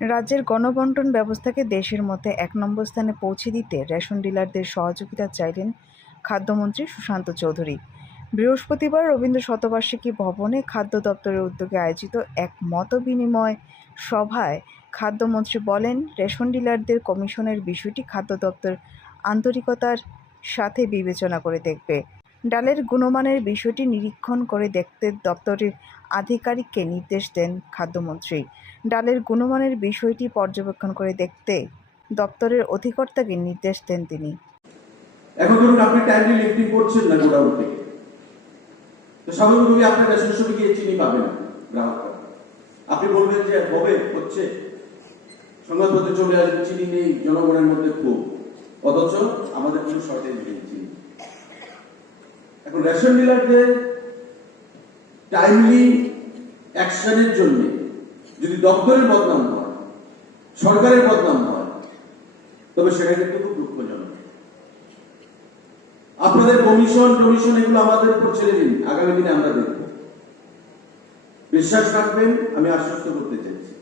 রাজ্যের গণবন্টন ব্যবস্থাকে দেশের মধ্যে এক নম্বর স্থানে পৌঁছে দিতে রেশন ডিলারদের সহযোগিতা চাইলেন খাদ্যমন্ত্রী সুশান্ত চৌধুরী। বৃহস্পতিবার রবীন্দ্র শতবার্ষিকী ভবনে খাদ্য দপ্তরের উদ্যোগে আয়োজিত এক মতবিনিময় সভায় খাদ্যমন্ত্রী বলেন, রেশন ডিলারদের কমিশনের বিষয়টি খাদ্য দপ্তর আন্তরিকতার সাথে বিবেচনা করে দেখবে। ডালের গুণমানের বিষয়টি নিরীক্ষণ করে দেখতে দপ্তরের আধিকারিককে নির্দেশ দেন খাদ্যমন্ত্রী। ডালের গুণমানের বিষয়টি পর্যবেক্ষণ করে দেখতে দপ্তরের অধিকর্তাকে নির্দেশ দেন তিনি। এখন ধরুন আপনি টাইমলি লিফটিং করছেন না গোডাউন থেকে তো আপনার রেশন গিয়ে চিনি পাবেন না আপনি বলবেন যে হবে, হচ্ছে। সংবাদপত্রে চলে আসবে, চিনি নেই, জনগণের মধ্যে খুব অথচ আমাদের কোনো শর্টেজ নেই চিনি। এখন রেশন ডিলারদের টাইমলি অ্যাকশনের জন্য যদি দপ্তরের বদনাম হয়, সরকারের বদনাম হয়, তবে সেটা কিন্তু খুব দুঃখজনক। আপনাদের কমিশন টমিশন এগুলো আমাদের উপর ছেড়ে দিন, আগামী দিনে আমরা দেখব। বিশ্বাস রাখবেন, আমি আশ্বস্ত করতে চাইছি।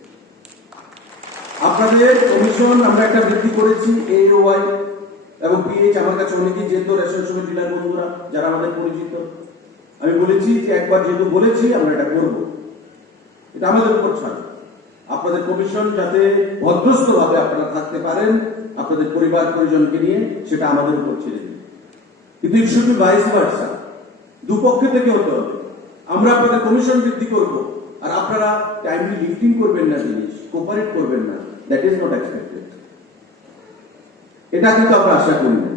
আপনাদের কমিশন আমরা একটা বৃদ্ধি করেছি এওয়াই এবং পিএইচ আমার কাছে অনেকেই যেত রেশন সময় ডিলার বন্ধুরা, যারা আমাদের পরিচিত। আমি বলেছি যে একবার যেহেতু বলেছি, আমরা এটা করব। এটা আমাদের উপর ছাড়। আপনাদের কমিশন যাতে ভদ্রস্থ ভাবে আপনারা থাকতে পারেন, আপনাদের পরিবার পরিজনকে নিয়ে, সেটা আমাদের উপর ছেড়ে দিন। কিন্তু ইট শুড ভাইস ভার্সা দুপক্ষে থেকে হতে হবে। আমরা আপনাদের কমিশন বৃদ্ধি করব, আর আপনারা টাইমলি লিফটিং করবেন না জিনিস কোপারেট করবেন না। দ্যাট ইজ নট এক্সপেক্টেড এটা কিন্তু আমরা আশা করি না।